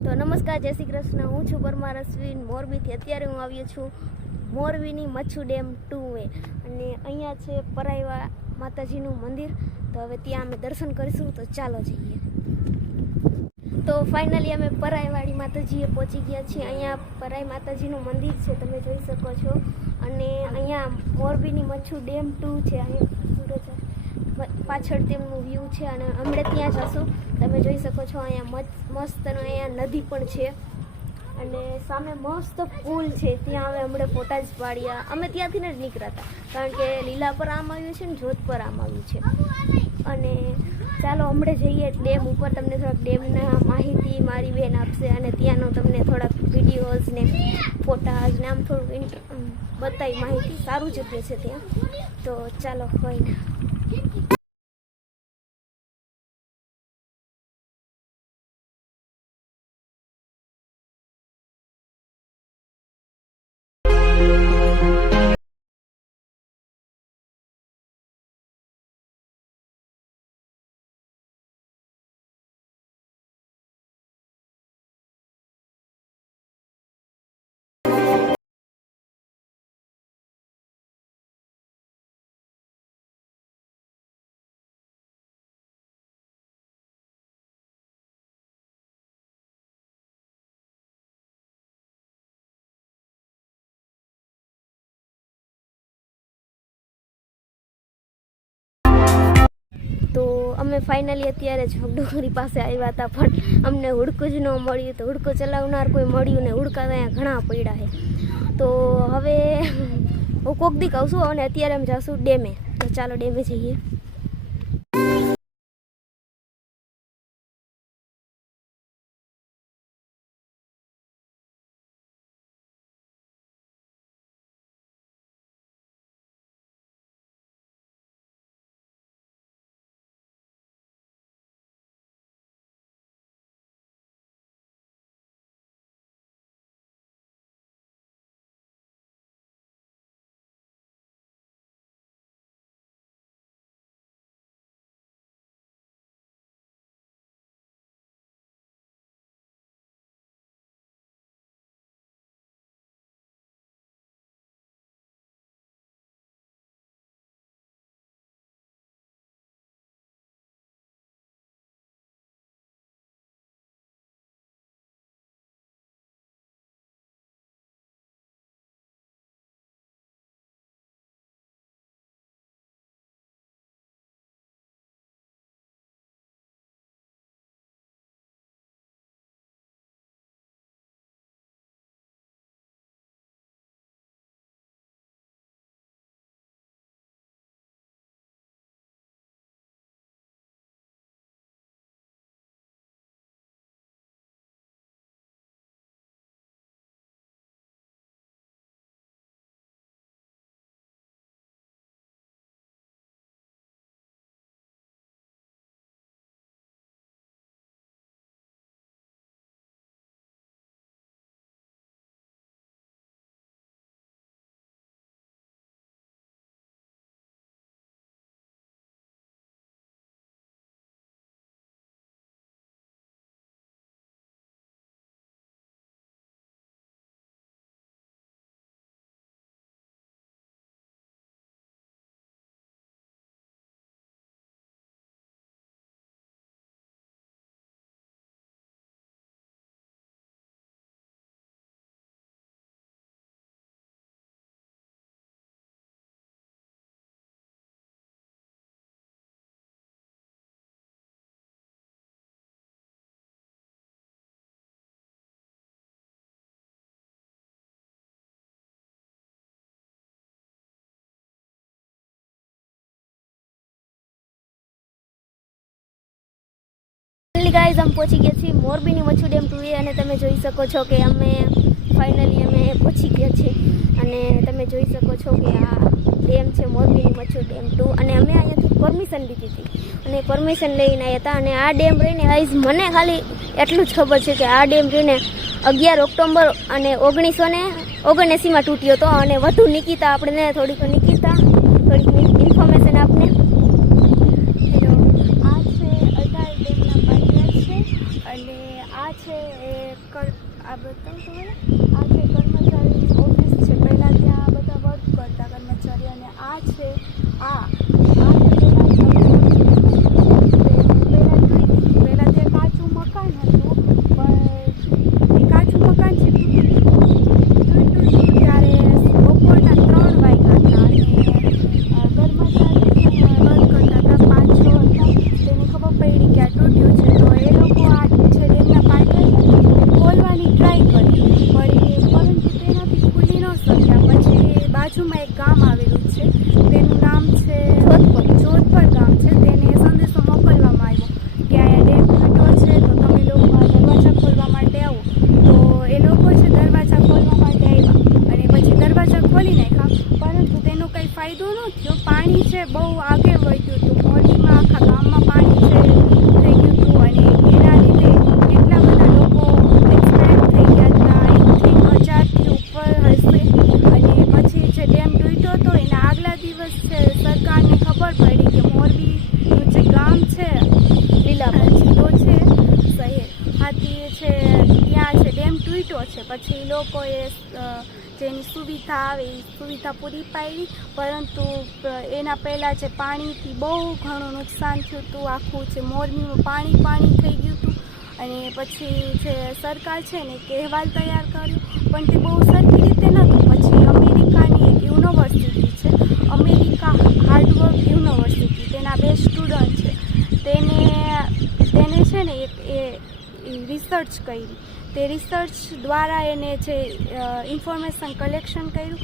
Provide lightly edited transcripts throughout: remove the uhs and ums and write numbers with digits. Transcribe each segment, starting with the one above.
તો નમસ્કાર, જય શ્રી કૃષ્ણ. હું છું પરમાર અશ્વિન મોરબીથી. અત્યારે હું આવ્યો છું મોરબીની મચ્છુ ડેમ 2 અને અહીંયા છે પરાઈવા માતાજીનું મંદિર. તો હવે ત્યાં અમે દર્શન કરીશું, તો ચાલો જઈએ. તો ફાઇનલી અમે પરાઈવાડી માતાજીએ પહોંચી ગયા છીએ. અહીંયા પરાઈ માતાજીનું મંદિર છે, તમે જોઈ શકો છો. અને અહીંયા મોરબીની મચ્છુ ડેમ 2 છે. અહીંયા પાછળ તેમનું વ્યૂ છે અને હમણે ત્યાં જશું. તમે જોઈ શકો છો અહીંયા મસ્ત અહીંયા નદી પણ છે અને સામે મસ્ત પુલ છે. ત્યાં હવે હમણાં ફોટા જ પાડ્યા. અમે ત્યાંથી જ નીકળ્યા હતા, કારણ કે લીલા પર આમ આવ્યું છે ને જોધ પર આમ આવ્યું છે. અને ચાલો હમણાં જઈએ ડેમ ઉપર. તમને થોડાક ડેમના માહિતી મારી બેન આપશે અને ત્યાંનો તમને થોડાક વિડીયોઝ ને ફોટાઝ ને આમ થોડુંક બતાવી માહિતી. સારું જ છે ત્યાં. તો ચાલો હોય ને. તો અમે ફાઇનલી અત્યારે જોગડોગરી પાસે આવ્યા હતા, પણ અમને હુડકું જ ન મળ્યું. તો હુડકો ચલાવનાર કોઈ મળ્યું ને. હુડકા અહીંયા ઘણા પડ્યા છે. તો હવે હું કોક દીક આવશું અને અત્યારે અમે જઈશું ડેમે. તો ચાલો ડેમે જઈએ. ગાઈઝ અમે પહોંચી ગયા છીએ મોરબીની મચ્છુ ડેમ 2 અને તમે જોઈ શકો છો કે અમે ફાઇનલી પહોંચી ગયા છીએ. અને તમે જોઈ શકો છો કે આ ડેમ છે મોરબીની મચ્છુ ડેમ 2. અને અમે અહીંયાથી પરમિશન લીધી હતી અને પરમિશન લઈને આવ્યા હતા. અને આ ડેમ રહીને ગાઈઝ મને ખાલી એટલું જ ખબર છે કે આ ડેમ રહીને 11 ઓક્ટોબર અને 1979માં તૂટ્યો હતો. અને વધુ નિકિતા આપણે થોડીક ઇન્ફોર્મેશન આપને. આ છે 18 ડેમના પાટિયા છે અને આ છે આ બતાવું તમને, આ છે કર્મચારીની ઓફિસ છે. પહેલાં ત્યાં બધા વર્ક કરતા કર્મચારી, અને આ છે પહેલાં તે કાચું મકાન હતું, પણ એ કાચું મકાન છે ત્યારે બપોરના 3 વાગ્યા હતા, અને કર્મચારી વર્ક કરતા હતા 5-6 હતા. તેને ખબર પડી કે આ તૂટ્યું છે, તો એ લોકો આ છે ડેમના પાટે ખોલવાની ટ્રાય કરી, પરંતુ તેનાથી ખુલી ન શક્યા. પછી બાજુમાં એક ગામ આવેલું છે, તેનું નામ છે જોધપર ગામ છે. તેને સંદેશો મોકલવામાં આવ્યો કે આ ડેમ તૂટ્યો છે, તો તમે લોકો આ દરવાજા ખોલવા માટે આવો. તો એ લોકો છે દરવાજા ખોલવા માટે આવ્યા, અને પછી દરવાજા ખોલી નાખ્યા, પરંતુ તેનો કંઈ ફાયદો ન થયો. પાણી છે બહુ આગળ વધ્યું હતું, મોરબીમાં આખા ગામમાં પાણી છે થઈ ગયું હતું, અને એના લીધે કેટલા બધા લોકો એક્સપાયર થઈ ગયા હતા. 1,000થી ઉપર હશે. અને પછી જે ડેમ તૂટ્યો હતો એના આગલા દિવસ છે સરકારને ખબર પડી કે મોરબીનું જે ગામ છે લીલાપર જિલ્લો છે શહેર હાથી છે ત્યાં છે ડેમ તૂટ્યો છે. પછી લોકોએ જેની સુવિધા આવે એ સુવિધા પૂરી પાડી, પરંતુ એના પહેલાં જે પાણીથી બહુ ઘણું નુકસાન થયું હતું. આખું છે મોરબીમાં પાણી થઈ ગયું હતું. અને પછી જે સરકાર છે ને એક અહેવાલ તૈયાર કર્યો, પણ તે બહુ સરખી રીતે નહોતું. પછી અમેરિકાની એક યુનિવર્સિટી છે, અમેરિકા હાર્વર્ડ યુનિવર્સિટી, તેના 2 સ્ટુડન્ટ છે. તેને છે ને એક રિસર્ચ કરી. તે રિસર્ચ દ્વારા એને જે ઇન્ફોર્મેશન કલેક્શન કર્યું,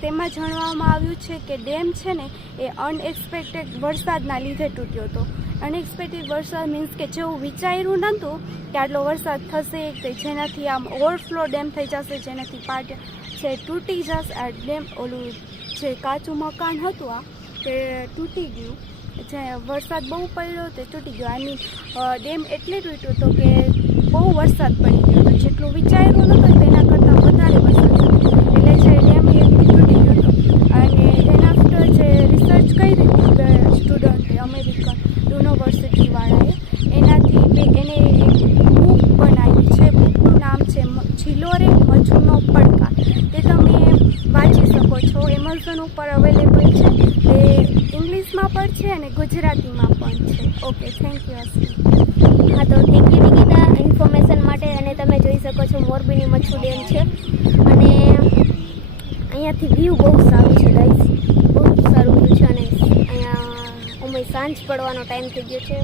તેમાં જાણવામાં આવ્યું છે કે ડેમ છે ને એ અનએક્સપેક્ટેડ વરસાદના લીધે તૂટ્યો હતો. અનએક્સપેક્ટેડ વરસાદ મીન્સ કે જેવું વિચાર્યું નહોતું કે આટલો વરસાદ થશે, કે જેનાથી આમ ઓવરફ્લો ડેમ થઈ જશે, જેનાથી પાટ છે તૂટી જશે. આ ડેમ ઓલું જે કાચું મકાન હતું તે તૂટી ગયું. જે વરસાદ બહુ પડ્યો તે તૂટી ગયો. આઈ મીન ડેમ એટલે તૂટ્યો હતો કે બહુ વરસાદ પડી ગયો હતો, જેટલું વિચાર્યું નહોતું તેના કરતાં વધારે વરસાદ હતો, એટલે જે ડેમ એ તૂટી ગયો હતો. અને એના આફ્ટર જે રિસર્ચ કરી હતી સ્ટુડન્ટે અમેરિકન યુનિવર્સિટીવાળાએ, એનાથી એને એક બુક બનાવી છે. બુકનું નામ છે ચિલોરે મજુનો પડકાર. તે તમે વાંચી શકો છો, એમેઝોન ઉપર અવેલેબલ છે. તે ઇંગ્લિશમાં પણ છે અને ગુજરાતીમાં પણ છે. Okay, thank you Ashwin. હા, તો થેન્ક યુ નિકિતા ઇન્ફોર્મેશન માટે. અને તમે જોઈ શકો છો મોરબીની મચ્છુ ડેમ છે, અને અહીંયાથી વ્યૂ બહુ સારું છે ગાઈસ, બહુ સારું વ્યૂ છે. અને અહીંયા અમે સાંજ પડવાનો ટાઈમ થઈ ગયો છે,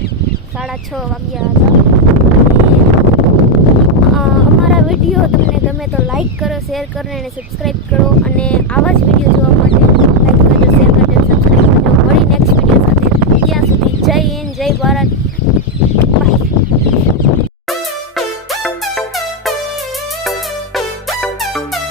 6:30 વાગ્યા હતા. અને અમારા વિડીયો તમને ગમે તો લાઈક કરો, શેર કરો અને સબસ્ક્રાઈબ કરો, અને આવા જ વિડીયો જોવા